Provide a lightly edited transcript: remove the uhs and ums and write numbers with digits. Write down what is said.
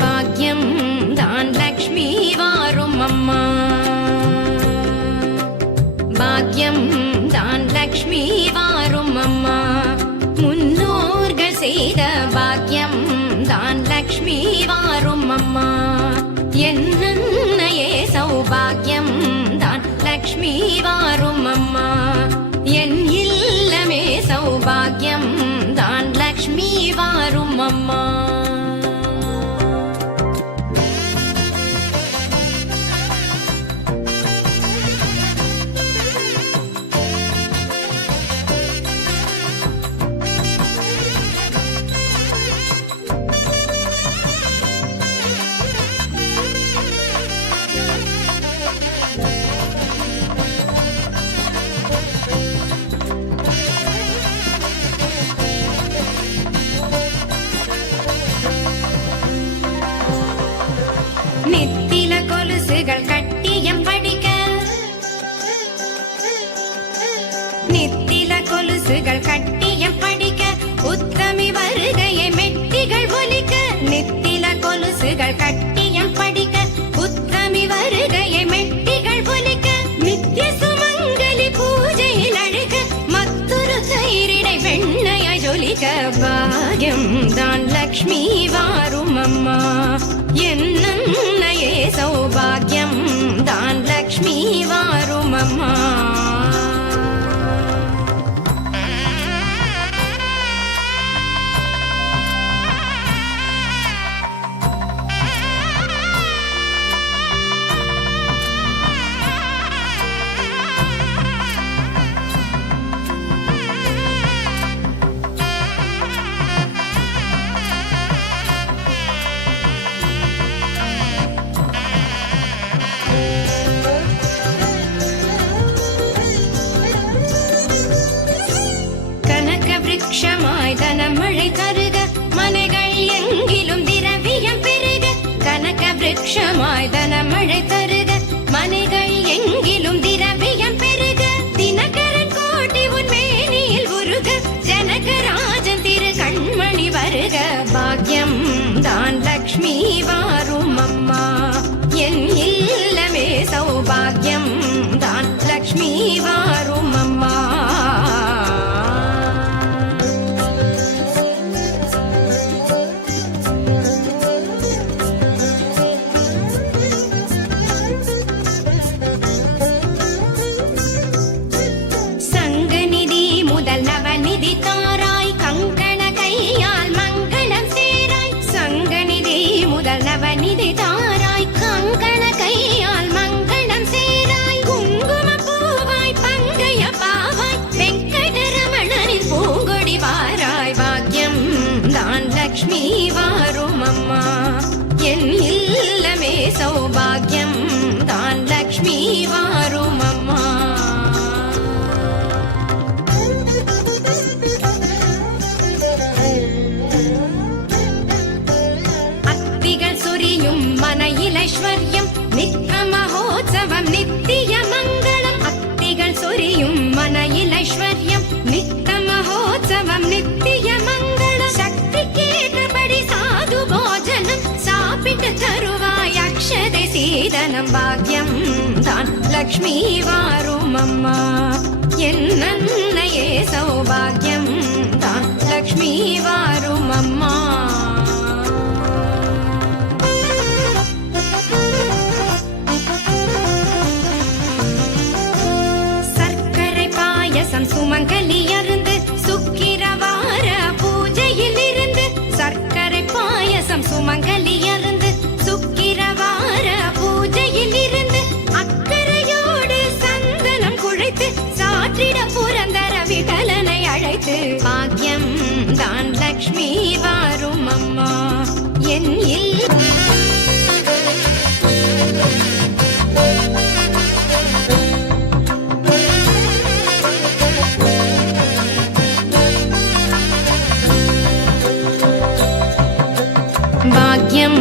பாக்யம் தான் லக்ஷ்மி வாரும் அம்மா. பாக்யம் தான் லக்ஷ்மி வாரும் அம்மா. முன்னோர்கள் செய்த பாக்யம் தான் லக்ஷ்மி வாரும் அம்மா. என்னையே சௌபாகியம் தான் லக்ஷ்மி வாரும் அம்மா. என் இல்லமே சௌபாகியம் தான் லக்ஷ்மி வாரும் அம்மா. நெத்தில கொலுசுகள் கட்டியம் படிக்க, நெத்தில கொலுசுகள் கட்டியம் படிக்க, உத்தமி வருகையை மெட்டிகள் ஒலிக்க. நெத்தில கொலுசுகள் கட்டியம் படிக்க, உத்தமி வருகையை மெட்டிகள் ஒலிக்க. நித்திய சுமங்கலி பூஜையில் அழுக, மற்றொரு தயிரிடை வெண்ணைய ஜொலிக்க. பாக்யம் தான் லக்ஷ்மி வாரும் அம்மா. என்னையே சௌபாகியம் தான் லக்ஷ்மி வாரும் அம்மா. விருட்சமாய் தனமழை தருக, மனைகள் எங்கிலும் திரவியம் பெருக. கனக விருட்சமாய் தனமழை தருக, மனைகள் எங்கிலும் திரவியம் பெருக. தினகரன் கோட்டி உன் மேனியில் உருக, ஜனகராஜன் திரு கண்மணி வருக. பாக்யம் தான் லக்ஷ்மி வாரும் அம்மா. என் இல்லமே சௌபாகியம் தான் லக்ஷ்மி வாரும் அம்மா. நவநிதி தாராய் கங்கண கையால் மங்களம் சேராய். சங்கநிதி முதல் நவநிதி தாராய் கங்கண கையால் மங்களம் சேராய். குங்கும பூவாய் பங்கைய பாவாய் வெங்கடரமணனின் பூங்கொடி வாராய். பாக்யம் தான் லக்ஷ்மி வாரும் அம்மா. என் இல்லமே சௌபாகியம் தான் லக்ஷ்மி வாரும் அம்மா. மனையில் ஐஸ்வர்யம் நித்த மகோத்சவம் நித்திய மங்களம். அத்திகள் சொரியும் மனையில் ஐஸ்வர்யம் நித்த மகோத்சவம் நித்திய மங்களம். சக்தி கேட்டபடி சாது போஜனம் சாப்பிட்டு தருவாய் அக்ஷதை சீதனம். பாக்யம் தான் லக்ஷ்மி வாரும் அம்மா. என்னையே சௌபாகியம் தான் லக்ஷ்மி வாரும் அம்மா. சுமங்கலி அருந்து சுக்கிரவார பூஜையில் இருந்து. சர்க்கரை பாயசம் சுமங்கலி அருந்து சுக்கிரவார பூஜையில் இருந்து. அக்கறையோடு சந்தனம் குழைத்து சாற்றிட புரந்தர விகலனை அழைத்து. பாக்யம் தான் லக்ஷ்மி வாரும் அம்மா. என் பாக்யம்